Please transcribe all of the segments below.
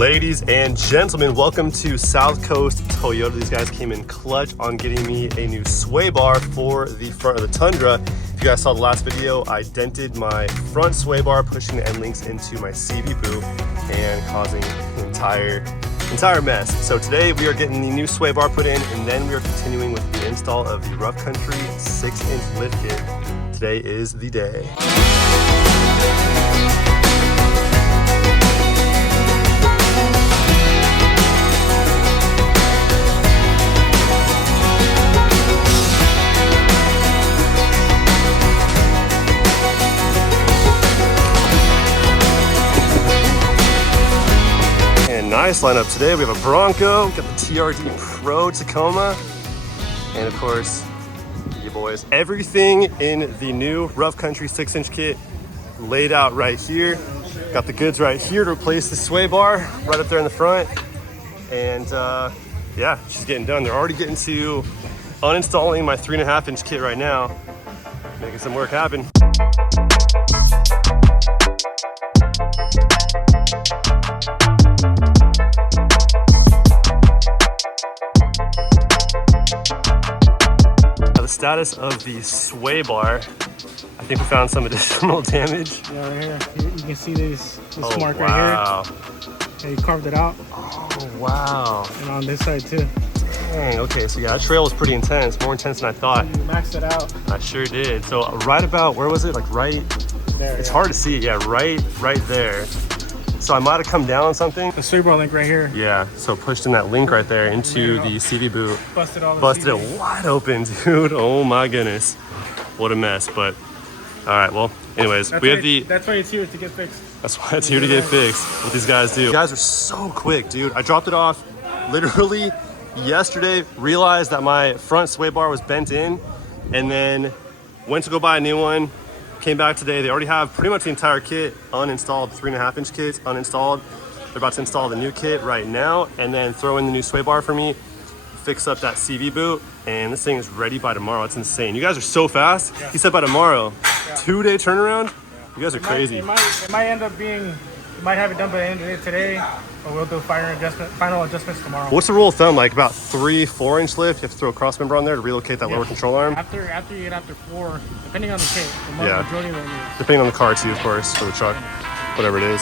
Ladies and gentlemen, welcome to South Coast Toyota. These guys came in clutch on getting me a new sway bar for the front of the Tundra. If you guys saw the last video, I dented my front sway bar, pushing the end links into my CV boot and causing an entire mess. So today we are getting the new sway bar put in, and then we are continuing with the install of the Rough Country 6-inch lift kit. Today is the day. Nice lineup today. We have a Bronco, got the TRD Pro Tacoma, and of course, you boys. Everything in the new Rough Country 6-inch kit laid out right here. Got the goods right here to replace the sway bar right up there in the front. And yeah, she's getting done. They're already getting to uninstalling my 3.5-inch kit right now, making some work happen. Status of the sway bar. I think we found some additional damage. Yeah, right here. You can see this mark wow. right here. Yeah, you carved it out. Oh, wow. And on this side too. Dang, okay, so yeah, that trail was pretty intense, more intense than I thought. You maxed it out. I sure did. So right about, where was it? Like right there. It's hard to see, yeah, right there. So I might have come down on something. The sway bar link right here. Yeah, so pushed in that link right there into the CV boot. Busted it wide open, dude. Oh my goodness. What a mess, but all right, well, anyways, that's why it's here to get fixed. That's why it's here to get fixed, what these guys do. You guys are so quick, dude. I dropped it off literally yesterday, realized that my front sway bar was bent in, and then went to go buy a new one. Came back today. They already have pretty much the entire kit uninstalled. 3.5-inch kits uninstalled. They're about to install the new kit right now and then throw in the new sway bar for me, fix up that CV boot, and this thing is ready by tomorrow. It's insane. You guys are so fast. Yeah. He said by tomorrow. Yeah. 2-day turnaround. Yeah. You guys are crazy. It might end up being, you might have it done by the end of the day today, or we'll do final adjustments tomorrow. What's the rule of thumb? Like about 3-4-inch lift, you have to throw a cross member on there to relocate that lower control arm? After you get after 4, depending on the kit, the majority will use. Depending on the car too, of course, for the truck, whatever it is.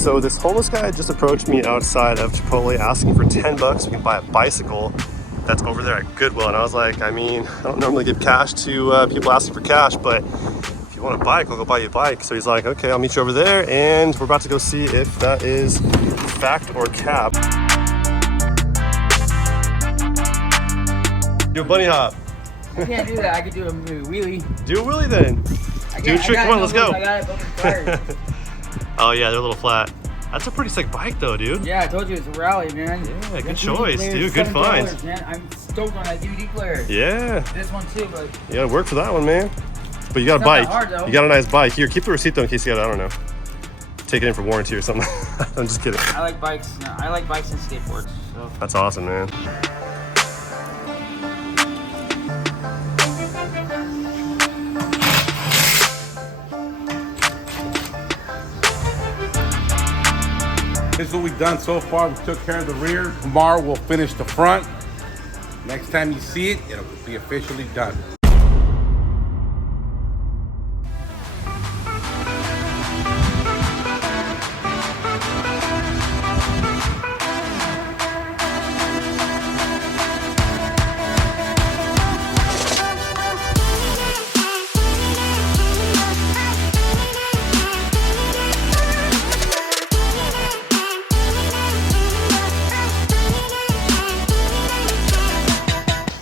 So this homeless guy just approached me outside of Chipotle asking for 10 bucks. We can buy a bicycle that's over there at Goodwill. And I was like, I mean, I don't normally give cash to people asking for cash, but if you want a bike, I'll go buy you a bike. So he's like, okay, I'll meet you over there. And we're about to go see if that is fact or cap. Do a bunny hop. I can't do that. I could do a wheelie. Do a wheelie then. Do a trick. Come on, let's go. I got it. Oh yeah, they're a little flat. That's a pretty sick bike though, dude. Yeah, I told you it's a rally, man. Yeah, good choice, dude. Good find. Man. I'm stoked on that DVD player. Yeah. This one too, but you gotta work for that one, man. But you got a bike. Hard, though. You got a nice bike. Here, keep the receipt though in case you got, I don't know, take it in for warranty or something. I'm just kidding. I like bikes. No, I like bikes and skateboards. So. That's awesome, man. This is what we've done so far. We took care of the rear. Tomorrow we'll finish the front. Next time you see it, it'll be officially done.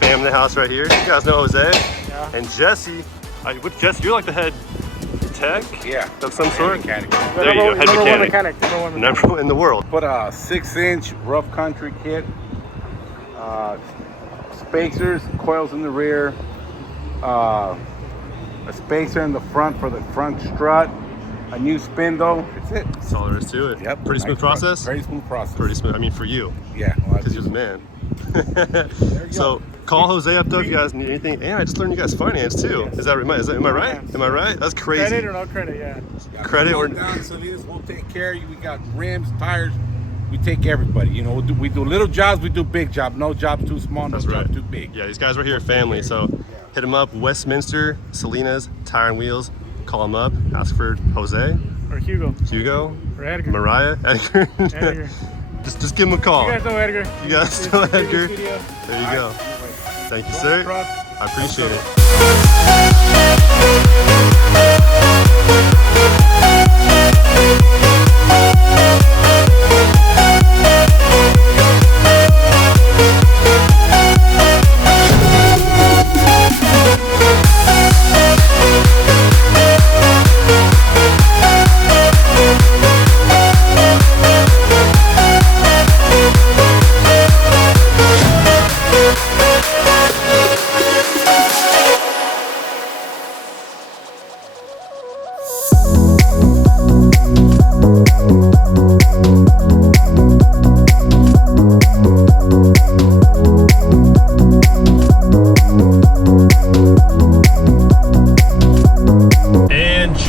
In the house right here. You guys know Jose? Yeah. And Jesse. With Jesse, you're like the head tech? Yeah. Of some sort? Mechanic. There you go, head mechanic. Number one in the world. Put a 6-inch Rough Country kit. Spacers, coils in the rear. A spacer in the front for the front strut. a new spindle. That's it. That's all there is to it. Yep. Pretty smooth Nice process? Very smooth process. Pretty smooth. I mean, for you, Yeah. because you're the man. So call Jose up though if you guys need anything. And I just learned you guys finance too. Is that am I right? Am I right? That's crazy. Credit or no credit, yeah. Credit or down, Salinas, we'll take care of you. We got rims, tires. We take everybody. You know, we do little jobs, we do big jobs. No job's too small, no job's too big. Yeah, these guys right here are family. So hit them up. Westminster, Salinas, Tire and Wheels. Call them up. Ask for Jose. Or Hugo. Hugo. Or Edgar. Mariah. Edgar. Edgar. just give them a call. You guys know Edgar. You guys know Edgar. Video. There you go. Thank you, sir. I appreciate it.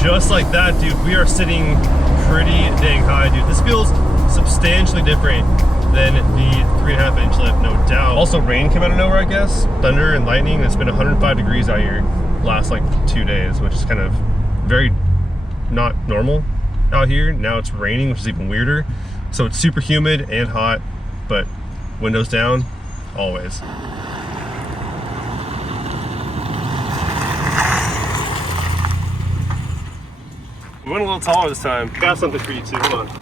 Just like that, dude, we are sitting pretty dang high, dude. This feels substantially different than the 3.5 inch lift, no doubt. Also, rain came out of nowhere, I guess. Thunder and lightning. It's been 105 degrees out here last like 2 days, which is kind of very not normal out here. Now it's raining, which is even weirder. So it's super humid and hot, but windows down, always. We went a little taller this time. Got something for you too. Hold on.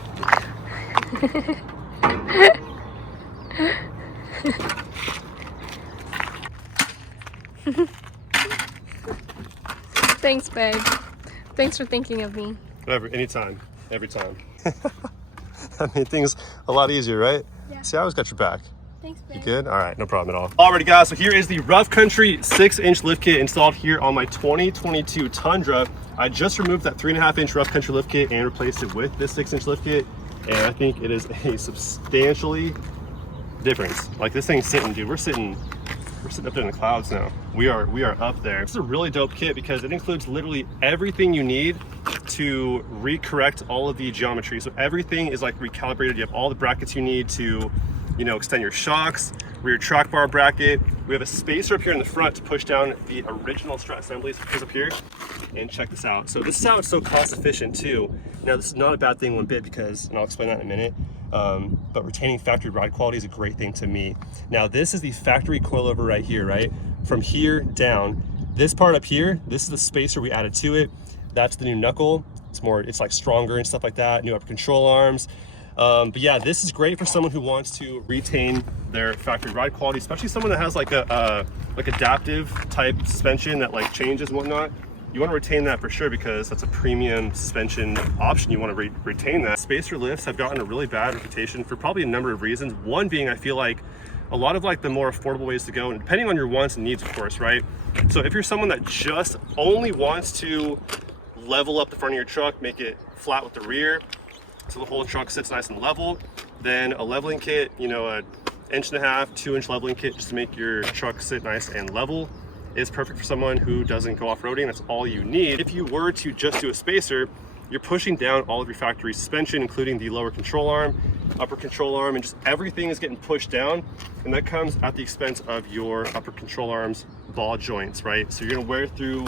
Thanks, babe. Thanks for thinking of me. Whatever, anytime, every time. That made things a lot easier, right? Yeah. See, I always got your back. Thanks, babe. You good? All right, no problem at all. Alrighty, guys, so here is the Rough Country 6-inch lift kit installed here on my 2022 Tundra. I just removed that 3.5 inch Rough Country lift kit and replaced it with this 6-inch lift kit, and I think it is a substantially difference. Like, this thing's sitting, dude, we're sitting up there in the clouds now. We are up there. It's a really dope kit because it includes literally everything you need to recorrect all of the geometry. So everything is like recalibrated. You have all the brackets you need to, you know, extend your shocks, rear track bar bracket. We have a spacer up here in the front to push down the original strut assemblies. Here's up here, and check this out. So this is how it's so cost efficient too. Now this is not a bad thing one bit because, and I'll explain that in a minute, but retaining factory ride quality is a great thing to me. Now this is the factory coilover right here, right? From here down, this part up here, this is the spacer we added to it. That's the new knuckle. It's like stronger and stuff like that, new upper control arms. But yeah, this is great for someone who wants to retain their factory ride quality, especially someone that has like a like adaptive type suspension that like changes and whatnot. You want to retain that for sure because that's a premium suspension option. You want to retain that. Spacer lifts have gotten a really bad reputation for probably a number of reasons. One being, I feel like a lot of like the more affordable ways to go, and depending on your wants and needs, of course, right? So if you're someone that just only wants to level up the front of your truck, make it flat with the rear, so the whole truck sits nice and level, then a leveling kit, you know, a 1.5 inch, 2 inch leveling kit just to make your truck sit nice and level is perfect for someone who doesn't go off-roading. That's all you need. If you were to just do a spacer, you're pushing down all of your factory suspension, including the lower control arm, upper control arm, and just everything is getting pushed down, and that comes at the expense of your upper control arm's ball joints, right? So you're gonna wear through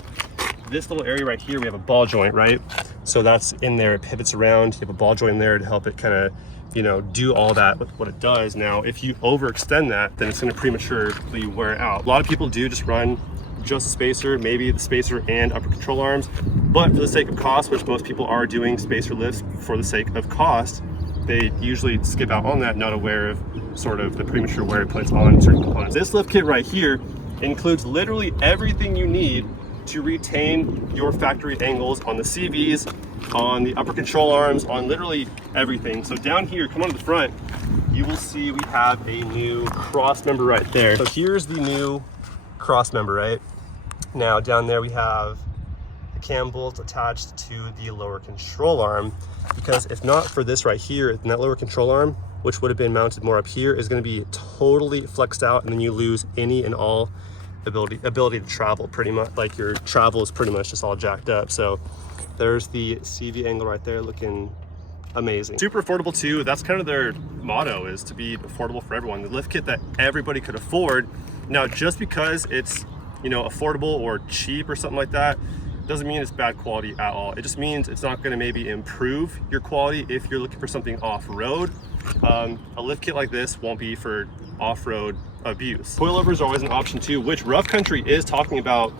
this little area right here. We have a ball joint, right? So that's in there, it pivots around. You have a ball joint there to help it kind of, you know, do all that with what it does. Now, if you overextend that, then it's gonna prematurely wear out. A lot of people do just run just a spacer, maybe the spacer and upper control arms, but for the sake of cost, which most people are doing spacer lifts for the sake of cost, they usually skip out on that, not aware of sort of the premature wear it puts on certain components. This lift kit right here includes literally everything you need to retain your factory angles on the CVs, on the upper control arms, on literally everything. So down here, come on to the front, you will see we have a new cross member right there. So here's the new cross member, right? Now down there we have the cam bolt attached to the lower control arm, because if not for this right here, then that lower control arm, which would have been mounted more up here, is going to be totally flexed out, and then you lose any and all ability to travel. Pretty much like your travel is pretty much just all jacked up. So there's the CV angle right there, looking amazing. Super affordable too. That's kind of their motto, is to be affordable for everyone. The lift kit that everybody could afford. Now, just because it's, you know, affordable or cheap or something like that, doesn't mean it's bad quality at all. It just means it's not going to maybe improve your quality if you're looking for something off-road. A lift kit like this won't be for off-road abuse. Coilovers are always an option too, which Rough Country is talking about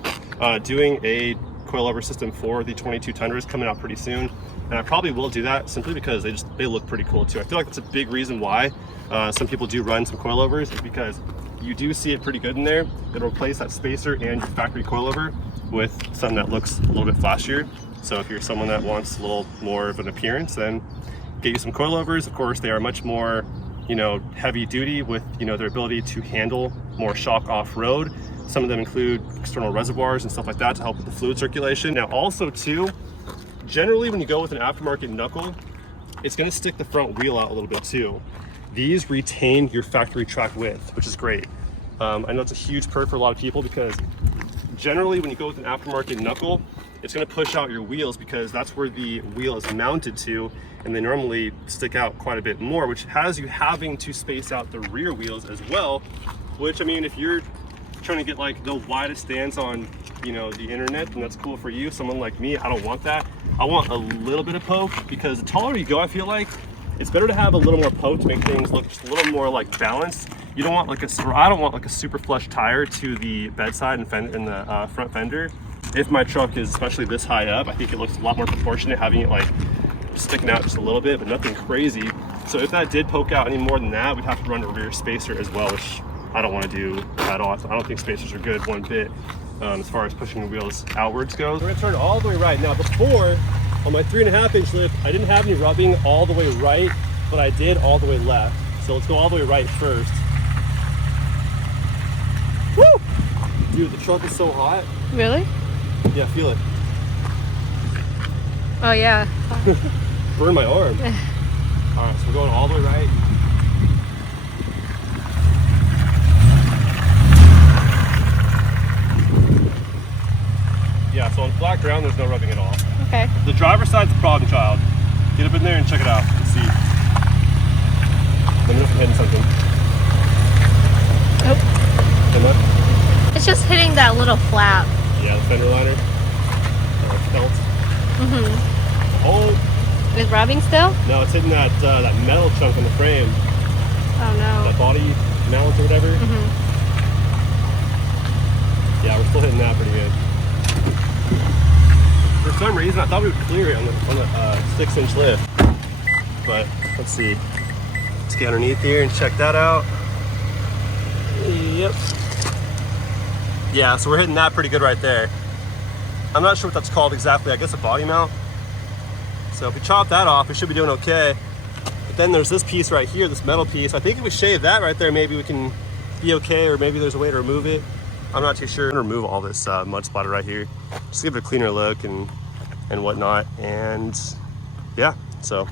doing a coilover system for the 22 Tundras coming out pretty soon. And I probably will do that simply because they look pretty cool too. I feel like that's a big reason why some people do run some coilovers, is because you do see it pretty good in there. It'll replace that spacer and your factory coilover with something that looks a little bit flashier. So if you're someone that wants a little more of an appearance, then get you some coilovers. Of course, they are much more, you know, heavy duty with, you know, their ability to handle more shock off-road. Some of them include external reservoirs and stuff like that to help with the fluid circulation. Now also too, generally when you go with an aftermarket knuckle, it's going to stick the front wheel out a little bit too. These retain your factory track width, which is great. I know it's a huge perk for a lot of people, because generally when you go with an aftermarket knuckle, it's going to push out your wheels because that's where the wheel is mounted to, and they normally stick out quite a bit more, which has you having to space out the rear wheels as well. Which, I mean, if you're trying to get like the widest stance on, you know, the internet, and that's cool for you. Someone like me, I don't want that. I want a little bit of poke, because the taller you go, I feel like it's better to have a little more poke to make things look just a little more like balanced. You don't want like I don't want like a super flush tire to the bedside and the front fender. If my truck is especially this high up, I think it looks a lot more proportionate having it like sticking out just a little bit, but nothing crazy. So if that did poke out any more than that, we'd have to run a rear spacer as well, which I don't want to do at all. I don't think spacers are good one bit as far as pushing the wheels outwards goes. We're gonna turn all the way right. Now before, on my 3.5-inch lift, I didn't have any rubbing all the way right, but I did all the way left. So let's go all the way right first. Woo! Dude, the truck is so hot. Really? Yeah, feel it. Oh yeah. Burn my arm. All right, so we're going all the way right. Yeah, so on flat ground, there's no rubbing at all. Okay. The driver's side's the problem child. Get up in there and check it out and see. Let me know if I'm hitting something. Oh. Hitting that? It's just hitting that little flap. Yeah, the fender liner. Felt. Mm-hmm. Oh. Is rubbing still? No, it's hitting that that metal chunk on the frame. Oh no. That body mount or whatever. Mm-hmm. Yeah, we're still hitting that pretty good. For some reason, I thought we would clear it on the 6-inch lift. But let's see. Let's get underneath here and check that out. Yep. Yeah, so we're hitting that pretty good right there. I'm not sure what that's called exactly. I guess a body mount. So if we chop that off, we should be doing okay. But then there's this piece right here, this metal piece. I think if we shave that right there, maybe we can be okay, or maybe there's a way to remove it. I'm not too sure. I'm gonna remove all this mud splatter right here. Just give it a cleaner look and whatnot. And yeah, so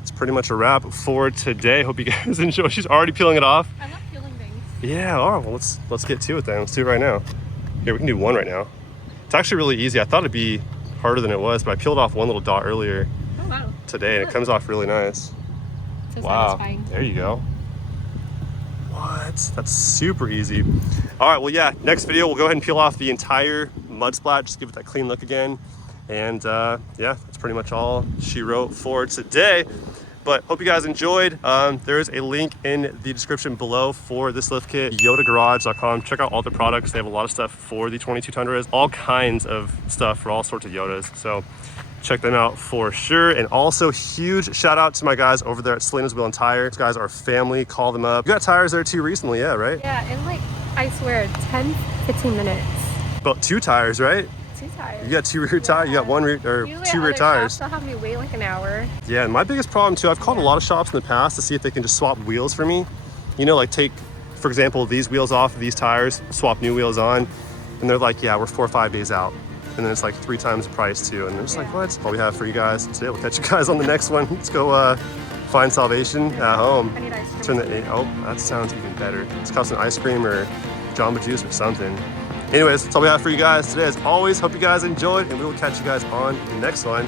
it's pretty much a wrap for today. Hope you guys enjoy. She's already peeling it off. I love peeling things. Yeah, all right, well, let's get to it then. Let's do it right now. Here, we can do one right now. It's actually really easy. I thought it'd be harder than it was, but I peeled off one little dot earlier today, and it comes off really nice. So Wow, satisfying. there you go. What? That's super easy. All right, well, yeah, next video, we'll go ahead and peel off the entire mud splat, just give it that clean look again. And yeah, that's pretty much all she wrote for today. But hope you guys enjoyed. There is a link in the description below for this lift kit, yodagarage.com. Check out all the products. They have a lot of stuff for the 22 Tundras, all kinds of stuff for all sorts of Yodas. So check them out for sure. And also huge shout out to my guys over there at Selena's Wheel and Tire. These guys are family, call them up. You got tires there too recently, yeah, right? Yeah, in like, I swear, 10, 15 minutes. About 2 tires, right? 2 tires. You got 2 rear tires, you got 1 rear, or Usually 2 rear other tires. shops, they'll have me wait like an hour. Yeah, and my biggest problem too, I've called a lot of shops in the past to see if they can just swap wheels for me. You know, like take, for example, these wheels off of these tires, swap new wheels on, and they're like, yeah, we're 4 or 5 days out. and then it's like 3 times the price too. And they're just like, what? That's all we have for you guys today. We'll catch you guys on the next one. Let's go find salvation at home. I need ice cream. Turn the, oh, that sounds even better. Let's cut some ice cream or Jamba Juice or something. Anyways, that's all we have for you guys today. As always, hope you guys enjoyed, and we will catch you guys on the next one.